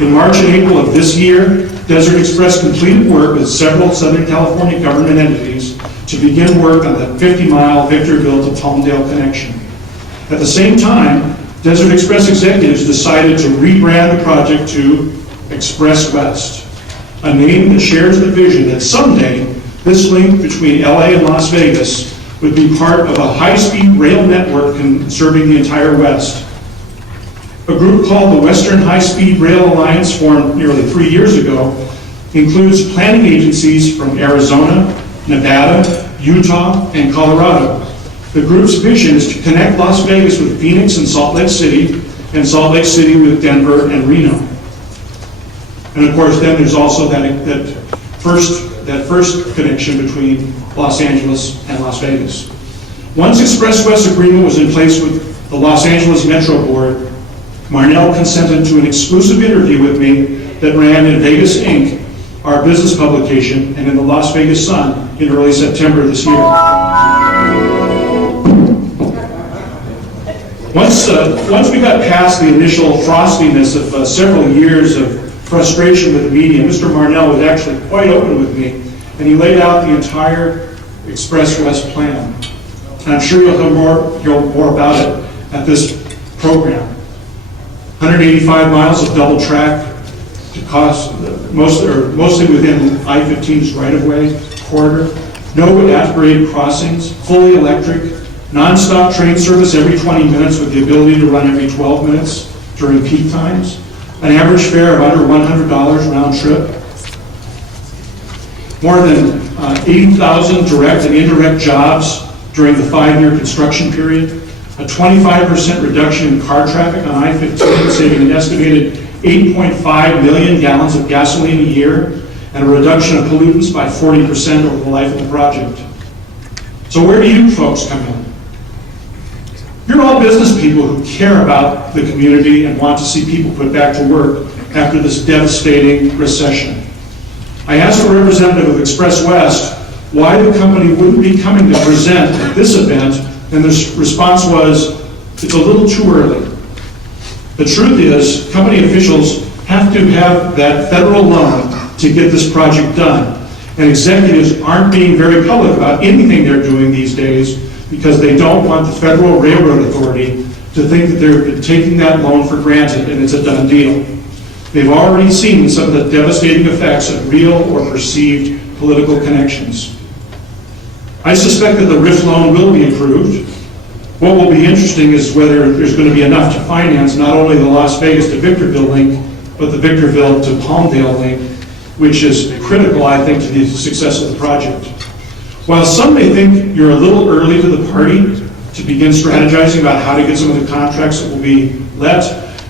In March and April of this year, Desert Express completed work with several Southern California government entities to begin work on the 50-mile Victorville to Palmdale connection. At the same time, Desert Express executives decided to rebrand the project to Express West, a name that shares the vision that someday this link between LA and Las Vegas would be part of a high-speed rail network serving the entire West. A group called the Western High-Speed Rail Alliance, formed nearly 3 years ago, includes planning agencies from Arizona, Nevada, Utah, and Colorado. The group's vision is to connect Las Vegas with Phoenix and Salt Lake City with Denver and Reno. And of course, then there's also that first connection between Los Angeles and Las Vegas. Once Express West agreement was in place with the Los Angeles Metro Board, Marnell consented to an exclusive interview with me that ran in Vegas Inc., our business publication, and in the Las Vegas Sun in early September this year. Once we got past the initial frostiness of several years of frustration with the media, Mr. Marnell was actually quite open with me, and he laid out the entire Express West plan. And I'm sure you'll hear more about it at this program. 185 miles of double track to cost mostly within I-15's right-of-way corridor. No at-grade crossings, fully electric, non-stop train service every 20 minutes with the ability to run every 12 minutes during peak times. An average fare of under $100 round trip. More than 80,000 direct and indirect jobs during the 5-year construction period. A 25% reduction in car traffic on I-15, saving an estimated 8.5 million gallons of gasoline a year, and a reduction of pollutants by 40% over the life of the project. So where do you folks come in? You're all business people who care about the community and want to see people put back to work after this devastating recession. I asked a representative of Express West why the company wouldn't be coming to present at this event, and the response was, it's a little too early. The truth is, company officials have to have that federal loan to get this project done, and executives aren't being very public about anything they're doing these days because they don't want the Federal Railroad Authority to think that they're taking that loan for granted and it's a done deal. They've already seen some of the devastating effects of real or perceived political connections. I suspect that the RIF loan will be approved. What will be interesting is whether there's going to be enough to finance not only the Las Vegas to Victorville link, but the Victorville to Palmdale link, which is critical, I think, to the success of the project. While some may think you're a little early to the party to begin strategizing about how to get some of the contracts that will be let,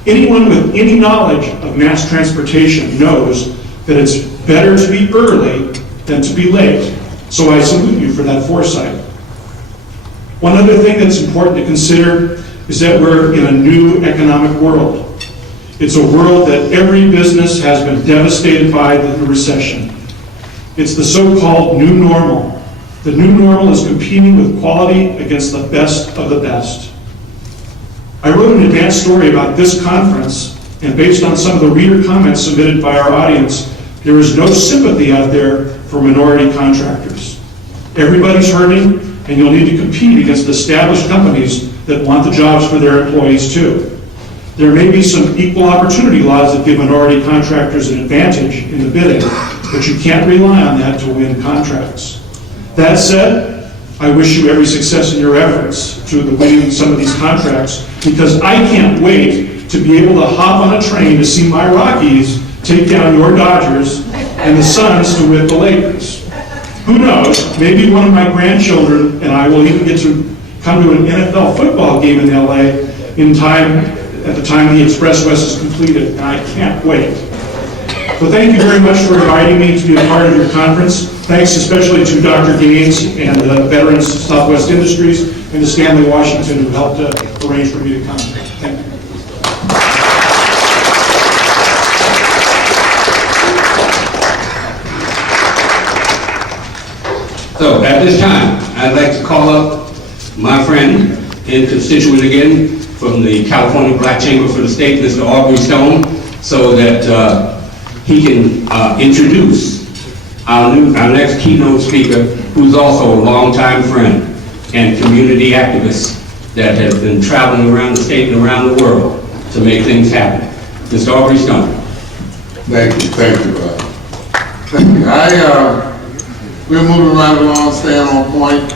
anyone with any knowledge of mass transportation knows that it's better to be early than to be late. So I salute you for that foresight. One other thing that's important to consider is that we're in a new economic world. It's a world that every business has been devastated by the recession. It's the so-called new normal. The new normal is competing with quality against the best of the best. I wrote an advanced story about this conference, and based on some of the reader comments submitted by our audience, there is no sympathy out there for minority contractors. Everybody's hurting, and you'll need to compete against established companies that want the jobs for their employees too. There may be some equal opportunity laws that give minority contractors an advantage in the bidding, but you can't rely on that to win contracts. That said, I wish you every success in your efforts to winning some of these contracts, because I can't wait to be able to hop on a train to see my Rockies take down your Dodgers and the Suns to whip the Lakers. Who knows, maybe one of my grandchildren and I will even get to come to an NFL football game in LA in time, at the time the Express West is completed, and I can't wait. So thank you very much for inviting me to be a part of your conference. Thanks especially to Dr. Gaines and the Veterans of Southwest Industries and to Stanley Washington, who helped arrange for me to come. Thank you. So at this time, I'd like to call up my friend and constituent again from the California Black Chamber for the State, Mr. Aubrey Stone, so that he can introduce our next keynote speaker, who's also a longtime friend and community activist that has been traveling around the state and around the world to make things happen. Mr. Aubrey Stone. Thank you, thank you. Thank you. We're moving right along, staying on point,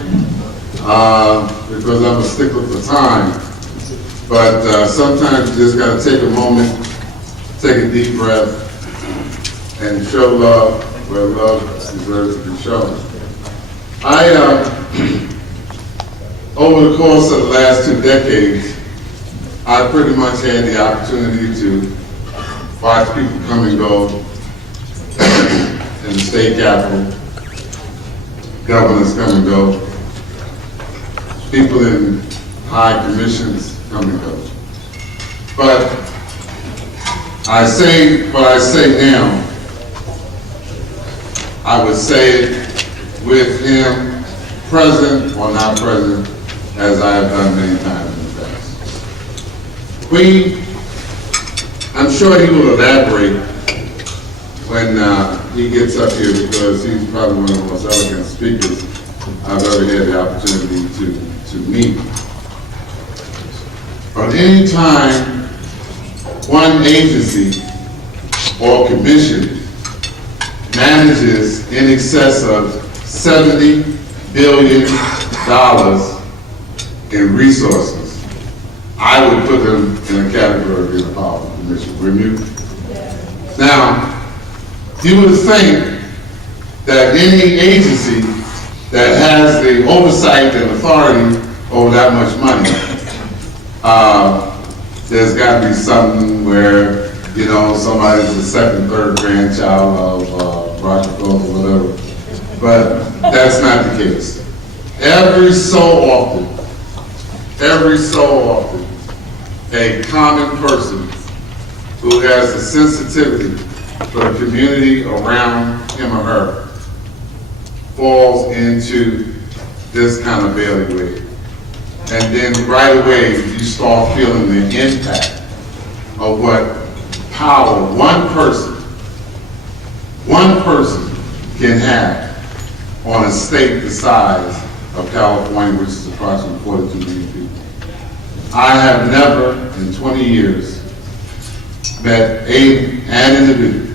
because I'm a stickler for time. But sometimes you just gotta take a moment, take a deep breath, and show love where love deserves to be shown. Over the course of the last 2 decades, I pretty much had the opportunity to watch people come and go in the state capitol, governors come and go, people in high commissions come and go. But I say what I say now, I would say it with him present or not present, as I have done many times in the past. I'm sure he will elaborate when he gets up here, because he's probably one of the most eloquent speakers I've ever had the opportunity to meet. But any time one agency or commission manages in excess of $70 billion in resources, I would put them in a category of being a powerful commission, wouldn't you? Now, you would think that any agency that has the oversight and authority over that much money, there's got to be something where, you know, somebody's the second, third grandchild of Rockefeller or whatever. But that's not the case. Every so often, a common person who has a sensitivity for the community around him or her falls into this kind of bailiwick. And then right away, you start feeling the impact of what power one person can have on a state the size of California, which is approximately 42 million people. I have never in 20 years met an individual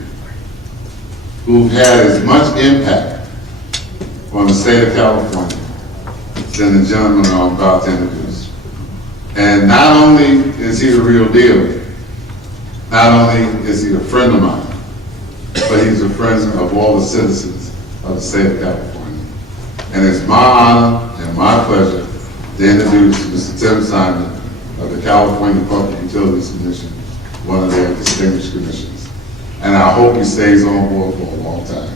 who've had as much impact on the state of California than the gentleman I'm about to introduce. And not only is he the real deal, not only is he a friend of mine, but he's a friend of all the citizens of the state of California. And it's my honor and my pleasure to introduce Mr. Tim Simon of the California Public Utilities Commission, one of their distinguished commissions. And I hope he stays on board for a long time.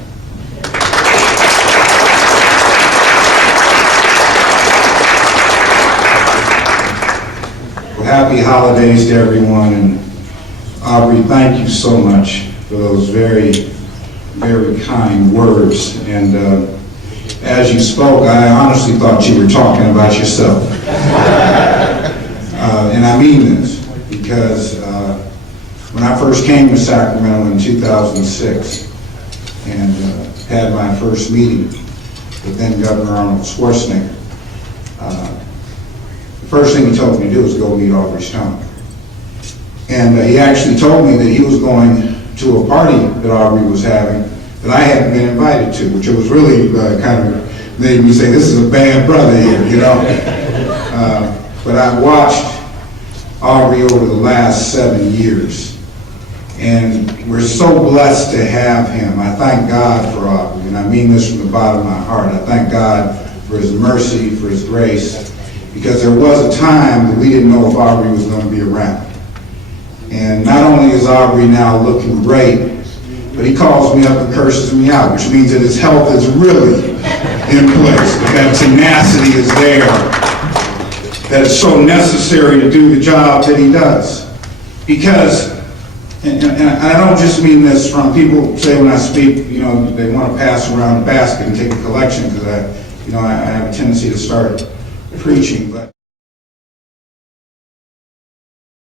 Well, happy holidays to everyone, and Aubrey, thank you so much for those very, very kind words. And as you spoke, I honestly thought you were talking about yourself. And I mean this, because when I first came to Sacramento in 2006 and had my first meeting with then Governor Arnold Schwarzenegger, the first thing he told me to do was go meet Aubrey Stone. And he actually told me that he was going to a party that Aubrey was having that I hadn't been invited to, which was really kind of made me say, this is a bad brother here, you know. But I've watched Aubrey over the last 7 years, and we're so blessed to have him. I thank God for Aubrey, and I mean this from the bottom of my heart. I thank God for his mercy, for his grace, because there was a time that we didn't know if Aubrey was going to be around. And not only is Aubrey now looking great, but he calls me up and curses me out, which means that his health is really in place, that tenacity is there, that it's so necessary to do the job that he does. Because, and I don't just mean this from people say when I speak, you know, they want to pass around a basket and take a collection, because I have a tendency to start preaching, but